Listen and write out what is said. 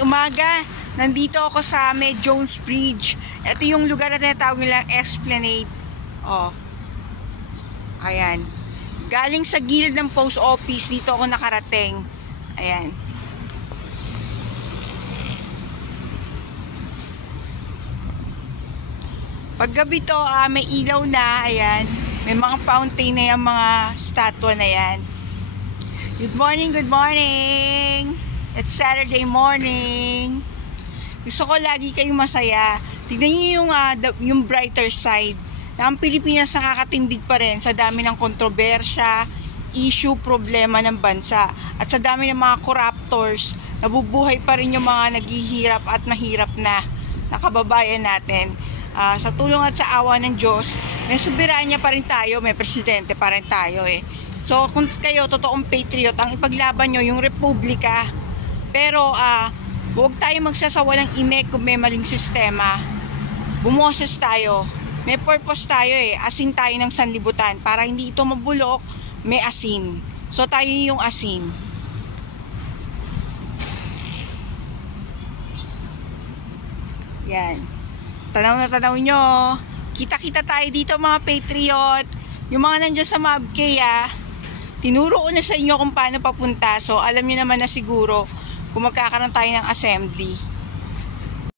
Umaga, nandito ako sa may Jones Bridge. Ito yung lugar na tinatawag nilang Esplanade. Oh. Ayan. Galing sa gilid ng post office, dito ako nakarating. Ayan. Paggabi to, may ilaw na. Ayan. May mga fountain na yung mga statwa na yan. Good morning, good morning! It's Saturday morning. Gusto ko lagi kayong masaya. Tignan niyo yung brighter side. Na ang Pilipinas nakakatindig pa rin sa dami ng kontrobersya, issue, problema ng bansa. At sa dami ng mga corruptors, nabubuhay pa rin yung mga naghihirap at nahirap na kababayan natin. Sa tulong at sa awa ng Diyos, may soberanya pa rin tayo, may presidente pa rin tayo eh. So kung kayo totoong patriot, ang ipaglaban nyo yung republika. Pero huwag tayo magsasawa ng ime kung may maling sistema. Bumoses tayo. May purpose tayo eh. Asin tayo ng sanlibutan. Para hindi ito mabulok, may asin. So tayo yung asin. Yan. Tanaw na tanaw nyo. Kita-kita tayo dito mga patriot. Yung mga nandiyan sa Mabkay tinuro ko na sa inyo kung paano papunta. So alam nyo naman na siguro kung magkakaroon tayo ng assembly.